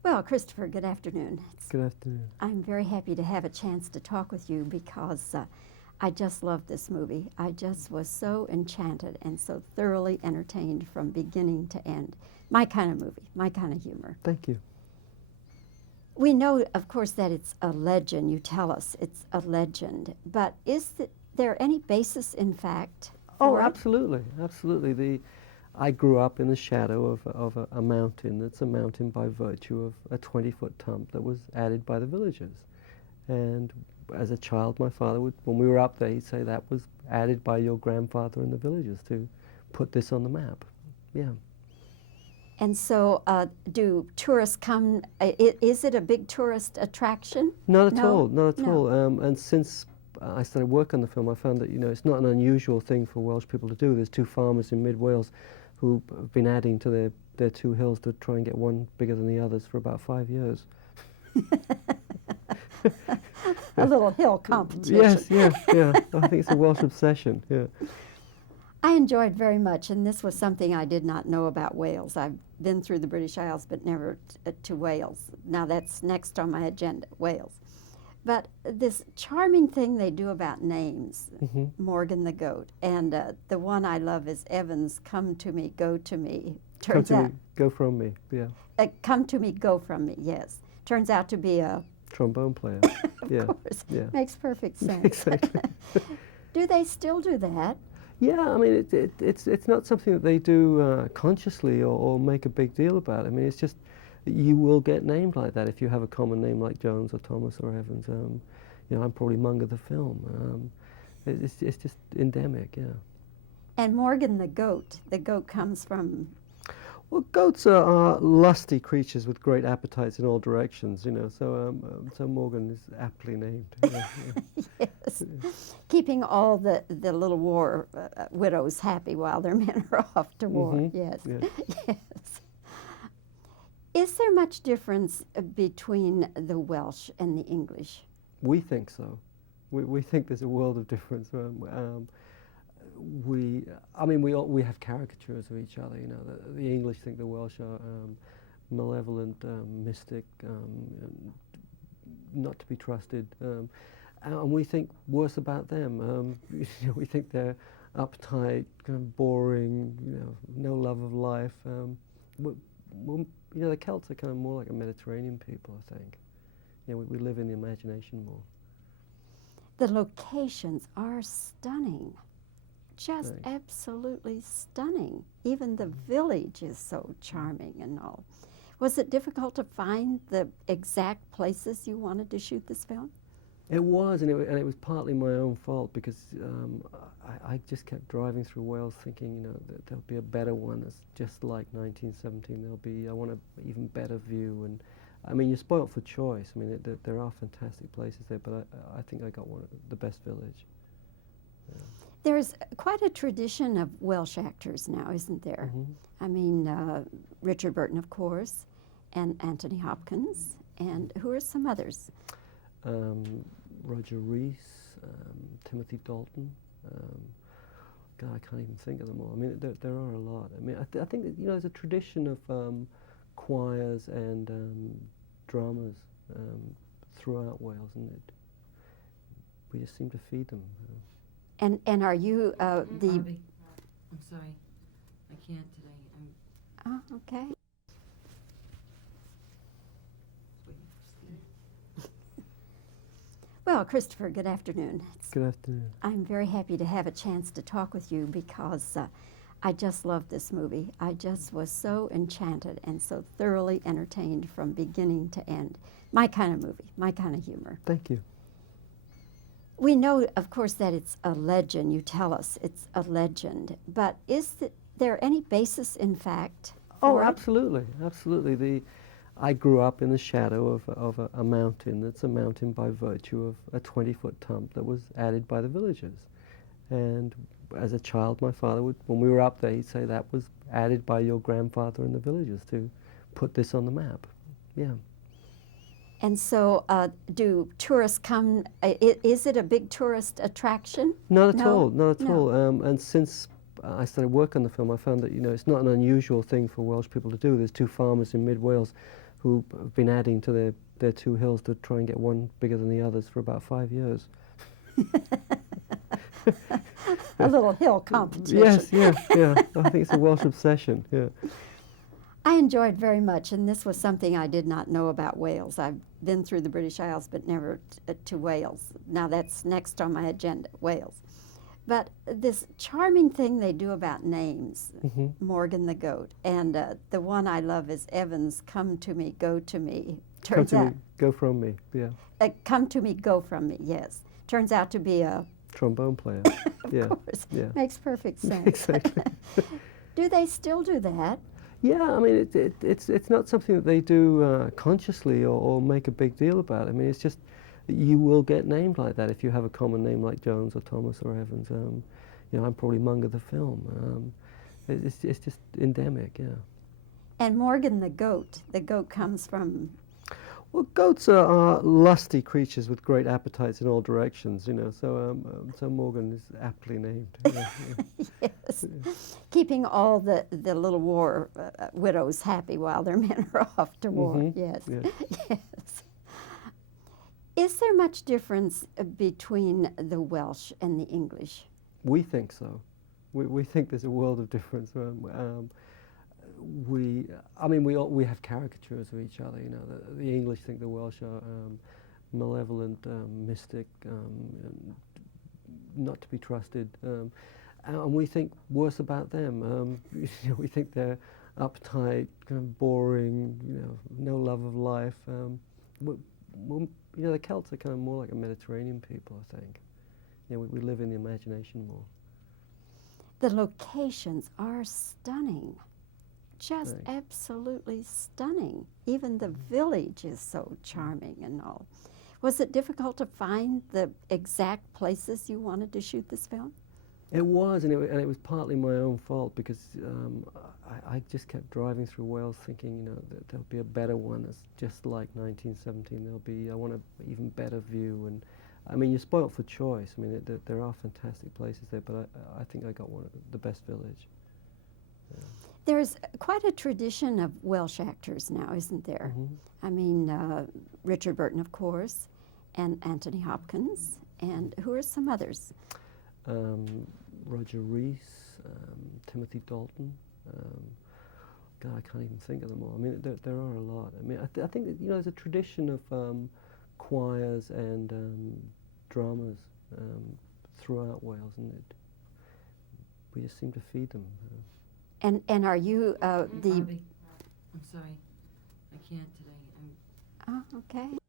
Well, Christopher, good afternoon. Good afternoon. I'm very happy to have a chance to talk with you because I just love this movie. I just was so enchanted and so thoroughly entertained from beginning to end. My kind of movie, my kind of humor. Thank you. We know, of course, that it's a legend. You tell us it's a legend. But is there any basis in fact? Oh, for it? absolutely, absolutely. I grew up in the shadow of a mountain that's a mountain by virtue of a 20-foot tump that was added by the villagers. And as a child, my father would, when we were up there, he'd say that was added by your grandfather and the villagers to put this on the map. Yeah. And so do tourists come, is it a big tourist attraction? Not at No? all, not at No. all. And since I started work on the film, I found that, it's not an unusual thing for Welsh people to do. There's two farmers in mid-Wales who have been adding to their two hills to try and get one bigger than the others for about 5 years. A little hill competition. Yes, yeah. I think it's a Welsh obsession, yeah. I enjoyed very much, and this was something I did not know about Wales. I've been through the British Isles, but never to Wales. Now that's next on my agenda, Wales. But this charming thing they do about names, Morgan the goat, and the one I love is Evans, come to me, go to me. Come to me, go from me, yeah. Come to me, go from me, yes. Turns out to be a trombone player. of course, yeah. Makes perfect sense. Exactly. Do they still do that? Yeah, I mean, it's not something that they do consciously or make a big deal about. I mean, it's just you will get named like that if you have a common name like Jones or Thomas or Evans. I'm probably Monger the film. It's just endemic, yeah. And Morgan the goat comes from... Well, goats are lusty creatures with great appetites in all directions, so Morgan is aptly named. Yeah, yeah. Yes. Keeping all the little war widows happy while their men are off to war. Yes. Yeah. Yes. Is there much difference between the Welsh and the English? We think so. We think there's a world of difference. We have caricatures of each other. The English think the Welsh are malevolent, mystic, not to be trusted, and we think worse about them. We think they're uptight, kind of boring, no love of life. The Celts are kind of more like a Mediterranean people, I think. We live in the imagination more. The locations are stunning. Just Thanks. Absolutely stunning. Even the village is so charming and all. Was it difficult to find the exact places you wanted to shoot this film? It was, and it was partly my own fault because I just kept driving through Wales thinking, that there'll be a better one that's just like 1917. I want an even better view, and I mean, you're spoilt for choice. I mean, there are fantastic places there, but I think I got one of the best village. Yeah. There's quite a tradition of Welsh actors now, isn't there? I mean, Richard Burton, of course, and Anthony Hopkins, and who are some others? Roger Rees, Timothy Dalton. God, I can't even think of them all. I mean, there are a lot. I mean, I think that, there's a tradition of choirs and dramas throughout Wales, and we just seem to feed them. And are you the... Bobbie, I'm sorry, I can't today. Oh, okay. Well, Christopher, good afternoon. Good afternoon. I'm very happy to have a chance to talk with you because I just love this movie. I just was so enchanted and so thoroughly entertained from beginning to end. My kind of movie, my kind of humor. Thank you. We know, of course, that it's a legend. You tell us it's a legend. But is there any basis in fact? Oh, for it? absolutely, absolutely. I grew up in the shadow of a mountain that's a mountain by virtue of a 20-foot tump that was added by the villagers. And as a child, my father would, when we were up there, he'd say that was added by your grandfather and the villagers to put this on the map. Yeah. And so do tourists come, is it a big tourist attraction? Not at No? all, not at No. all. And since I started work on the film, I found that, it's not an unusual thing for Welsh people to do. There's two farmers in mid-Wales who have been adding to their two hills to try and get one bigger than the others for about 5 years. A little hill competition. Yes, yeah. I think it's a Welsh obsession, yeah. I enjoyed very much, and this was something I did not know about Wales. I've been through the British Isles, but never to Wales. Now that's next on my agenda, Wales. But this charming thing they do about names, Mm-hmm. Morgan the goat, and the one I love is Evans, come to me, go to me. Come Turns to out, me, go from me, yeah. Come to me, go from me, yes. Turns out to be a, Trombone player, yeah. of course, Yeah. makes perfect sense. Exactly. Do they still do that? Yeah, I mean, it's not something that they do consciously or make a big deal about. I mean, it's just you will get named like that if you have a common name like Jones or Thomas or Evans. You know, I'm probably Monger the film. It's just endemic, yeah. And Morgan the goat comes from, Well, goats are lusty creatures with great appetites in all directions, you know. So Morgan is aptly named. Yeah, yeah. yes, keeping all the little war widows happy while their men are off to war. Mhm, Yes, yeah. yes. Is there much difference between the Welsh and the English? We think so. We think there's a world of difference. We have caricatures of each other. You know, the English think the Welsh are malevolent, mystic, not to be trusted, and we think worse about them. You know, we think they're uptight, kind of boring. You know, no love of life. You know, the Celts are kind of more like a Mediterranean people, I think. You know, we live in the imagination more. The locations are stunning, just Thanks. absolutely stunning. Even the village is so charming and all. Was it difficult to find the exact places you wanted to shoot this film? It was, and it was partly my own fault because I just kept driving through Wales thinking, you know, that there'll be a better one that's just like 1917. I want an even better view, and I mean, you're spoilt for choice. I mean, there are fantastic places there, but I think I got one of the best village. Yeah. There's quite a tradition of Welsh actors now, isn't there? Mhm. I mean, Richard Burton, of course, and Anthony Hopkins, and who are some others? Roger Rees, Timothy Dalton. God, I can't even think of them all. I mean, there are a lot. I mean, I think that, you know, there's a tradition of choirs and dramas throughout Wales, and we just seem to feed them. And are you the? Bobbie, I'm sorry, I can't today. Oh, okay.